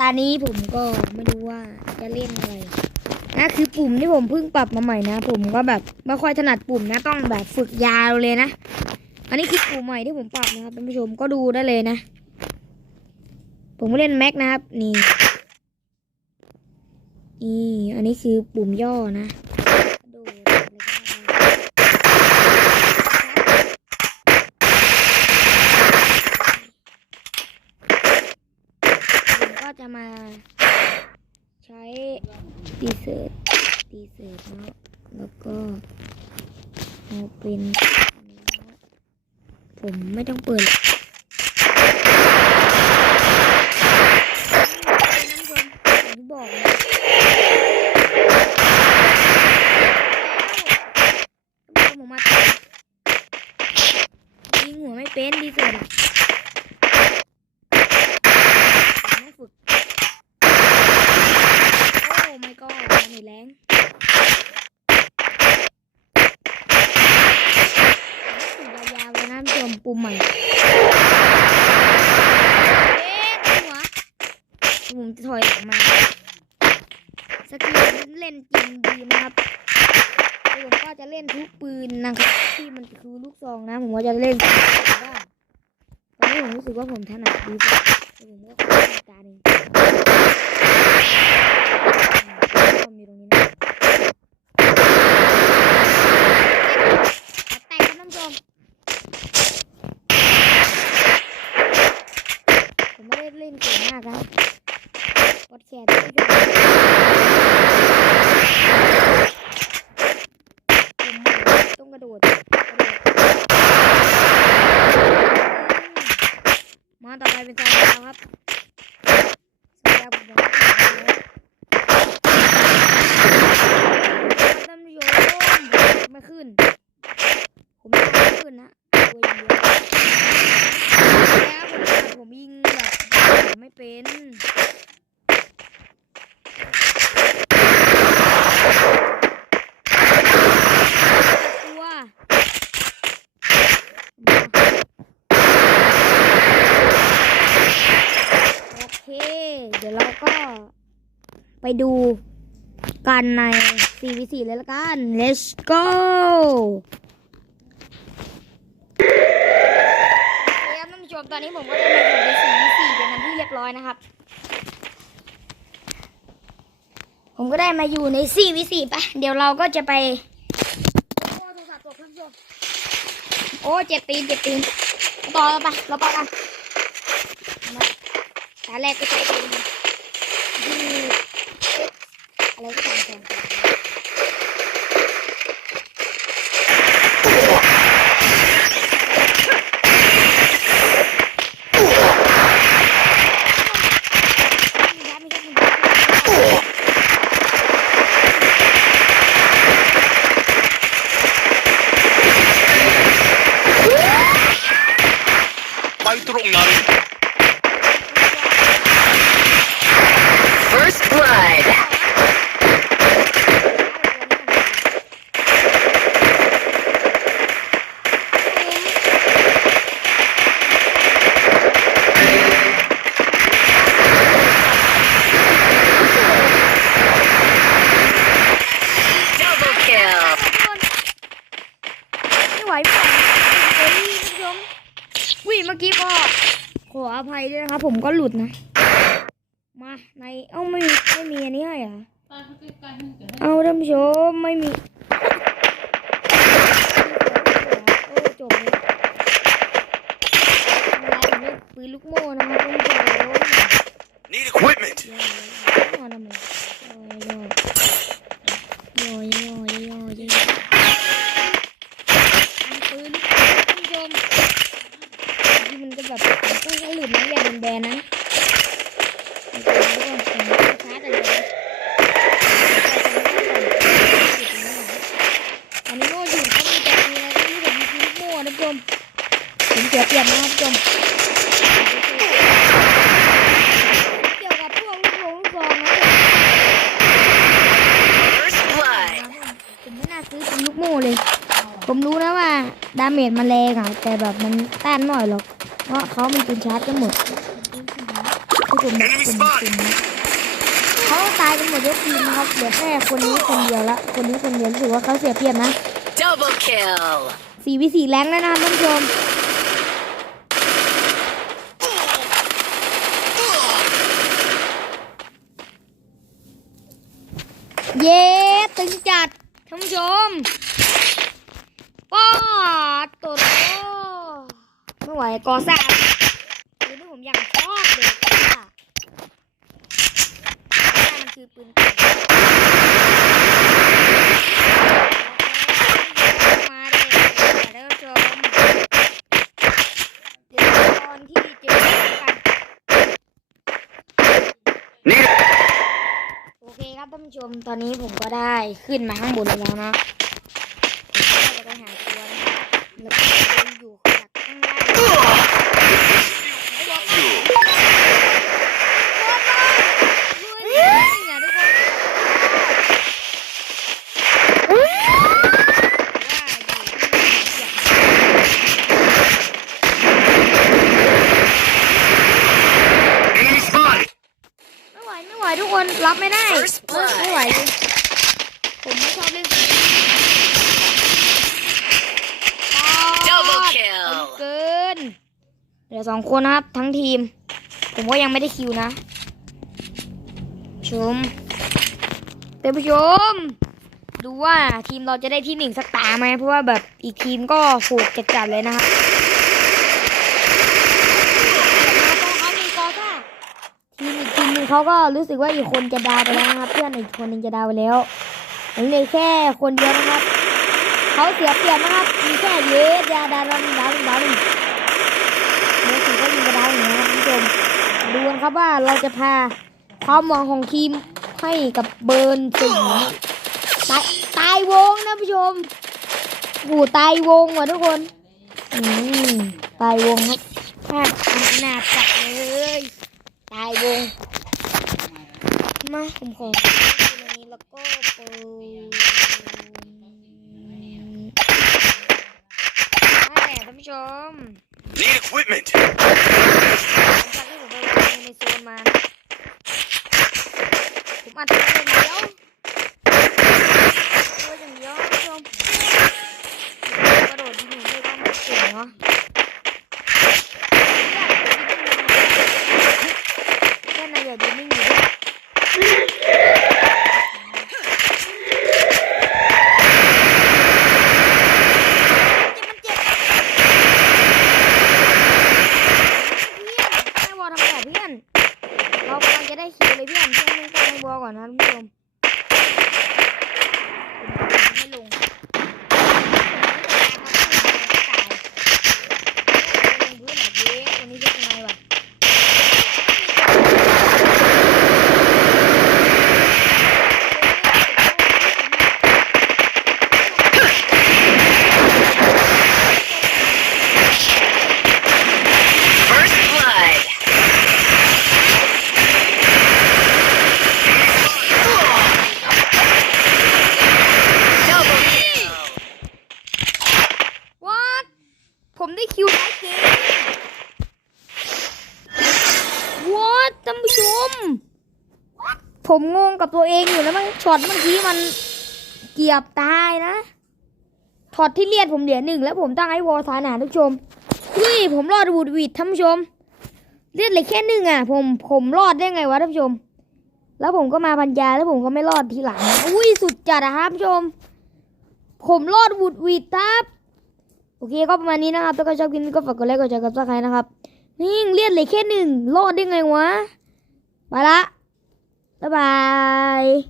ตอนนี้ผมก็ไม่รู้ว่าจะเล่นอะไรนะคือปุ่มที่ผมเพิ่งปรับมาใหม่นะ ผมก็แบบไม่ค่อยถนัดปุ่มนะต้องแบบฝึกยาวเลยนะ อันนี้คือปุ่มใหม่ที่ผมปรับนะครับท่านผู้ชมก็ดูได้เลยนะ ผมเล่นแม็กนะครับนี่นี่อันนี้คือปุ่มย่อนะกระโดดอะไรก็ได้ผมก็จะมาใช้ตีเสิร์ตตีเสิร์ตเนาะแล้ว ก็เอาเป็นผมไม่ต้องเปิดหรอกน้ำชมอย่างที่บอกนะแล้วผมมาตัดยิงหัวไม่เป็นดีสิร์ตอะผมต้องฝึก โอ้ไม่ก็มันหนีแรงสูงยาวๆเลยนะท่านผู้ชมปุ่มใหม่เอ๊ะหัวผมจะถอยออกมาสกิ ลเล่นจริงดีนะครับผมก็จะเล่นทุกปืนนะครับที่มันคือลูกซองนะ ผมก็จะเล่นบ้างตอนนี้ผมรู้สึกว่าผมถนัดดีสุดแล้วผมก็ขอเล่นการเองอืมมีตรงนี้นะแตกครับท่านผู้ชม ผมไม่ได้เล่นเก่งมากนะกดแชร์ท่านผู้ชมผมต้องกระโดดกระโดดมาต่อไปเป็นซอยยาวครับซอยยาวผมยังไม่ได้เลยท่านผู้ชม ไม่ขึ้น ผมไม่ขึ้นนะตัวย่างเดียวแล้วผมผมยิงแบบไม่เป็นตัวโอเคเดี๋ยวเราก็ไปดูกันใน CVC เลยละกัน let's go ครับท่านผู้ชมตอนนี้ผมก็ได้มาอยู่ใน CVC เป็นอันที่เรียบร้อยนะครับ ผมก็ได้มาอยู่ใน CVC ไปะเดี๋ยวเราก็จะไป โอ้โทรศัพท์ตกท่านผู้ชมโอ้เจ็บตีนเจ็บตีนต่อเราไปเราไปกันมาตาแรกก็ใช้เป็นอะไรก็ตามแต่มีครับมีครับมีครับ ไปตรงนั้น First blood. Double kill. ไม่ไหวไม่ไหวเฮ้ยท่าน ผมวิ่งเมื่อกี้ก็ขออภัยด้วยนะครับ ผมก็หลุดนะ มาในเอ้าไม่มีไม่มีอันนี้ให้เหรอเอาท่านผู้ชมไม่มีโอ้จบเลยปืนลูกโม่นะครับท่านผู้ชม Need equipment ย่อทำไมย่อย่อย่อย่อย่อย่อทำปืนท่านผู้ชมที่มันก็แบบมันก็หลุดนะอย่าโดนแบนนะโอเคแล้วก็ผมชาร์จแต่เดียวอันนี้โม่อยู่เขามีแต่มีอะไรที่ผมมีลูกโม่นะท่านผู้ชมผมเสียเปรียบนะครับท่านผู้ชมเกี่ยวกับพวกลูกโป่งลูกบอลนะ First blood. ผมไม่น่า ซื้อเป็นลูกโม่เลย ผมรู้นะว่าดาเมจมันแรงอะแต่แบบมันต้านหน่อยหรอก เพราะเขามันเป็นชาร์จกันหมดที่ผมแบบเป็นเป็นเขาตายกันหมดยกทีมนะครับเหลือแค่คนนี้คนเดียวละ คนนี้คนเดียวรู้สึกว่าเขาเสียเปรียบนะ Double kill. สี่วิสี่แรงแล้วนะครับท่านผู้ชมเย้ตึงจัดท่านผู้ชม ป้าดตัวไม่ไหวก่อซ่าปืนที่ผมอย่างชอบเลยกอซ่ากอซ่ามันคือปืนเก่มาเลยท่านผู้ชมเดี๋ยวตอนที่เจอกัน Need โอเคครับท่านผู้ชมตอนนี้ผมก็ได้ขึ้นมาข้างบนแล้วนะผมก็จะไปหาตัว นะครับแล้วก็เดินอยู่จากข้างล่างไอ้บอกว่าลุยเนี่ยทุกคนว่าอยู่ที่เสียง Enemy spotted. ไม่ไหวไม่ไหวทุกคนรับไม่ได้ First blood ไม่ไหวเลยผมไม่ชอบเล่นสี Double เกิน kill. เกินเห ลือสองคนนะครับ ทั้งทีม ผมก็ยังไม่ได้คิวนะชมเต็มผู้ชม ดูว่าทีมเราจะได้ที่หนึ่งสักตาไหมเพราะว่าแบบอีกทีมก็โหดจัดๆเลยนะครับทีมอีกทีมหนึงเขาก็รู้สึกว่าอีกคนจะดาวไปแล้วนะครับ เพื่อนอีกคนหนึงจะดาวไปแล้วเหลือแค่คนเดียวนะครับเขาเสียเปรียบนะครับมีแค่เยสยาดาวดาวดาวดา ชม ดูกันครับว่าเราจะพาความหวังของทีมให้กับเบิร์นสิงตายตายวงนะผู้ชมโอ้โหตายวงว่ะทุกคนตายวงครับภาพอันนาจัดเลย ตายวง มาผมขอตรงนี้แล้วก็ปิดนั่นแหละท่านผู้ชม Need equipment. หลังจากที่ผมไปวางในโซนมานะผมอัดตัวอย่างเดียวตัว านผู้ชม ผมงงกับตัวเองอยู่แล้วมันช็อตเมื่อกี้มันเกียบตายนะช็อตที่เลียดผมเหลือหนึ่งแล้วผมตั้งให้วอลสายหนาท่านผู้ชมนี่ผมรอดวูดวิดท่านผู้ชม เลือดเหลือแค่หนึ่งอะ ผมผมรอดได้ไงวะท่านผู้ชม แล้วผมก็มาพันยาแล้วผมก็ไม่รอดทีหลังนะอุ้ยสุดจัดอะครับท่านผู้ชม ผมรอดวูดวิดครับโอเคก็ประมาณนี้นะครับถ้าใครชอบคลิปนี้ก็ฝากกดไลค์กดแชร์กับซับสไครต์นะครับนี่เลียดเหลยแค่หนึ่งรอดได้ไงวะ ไปละบ๊ายบาย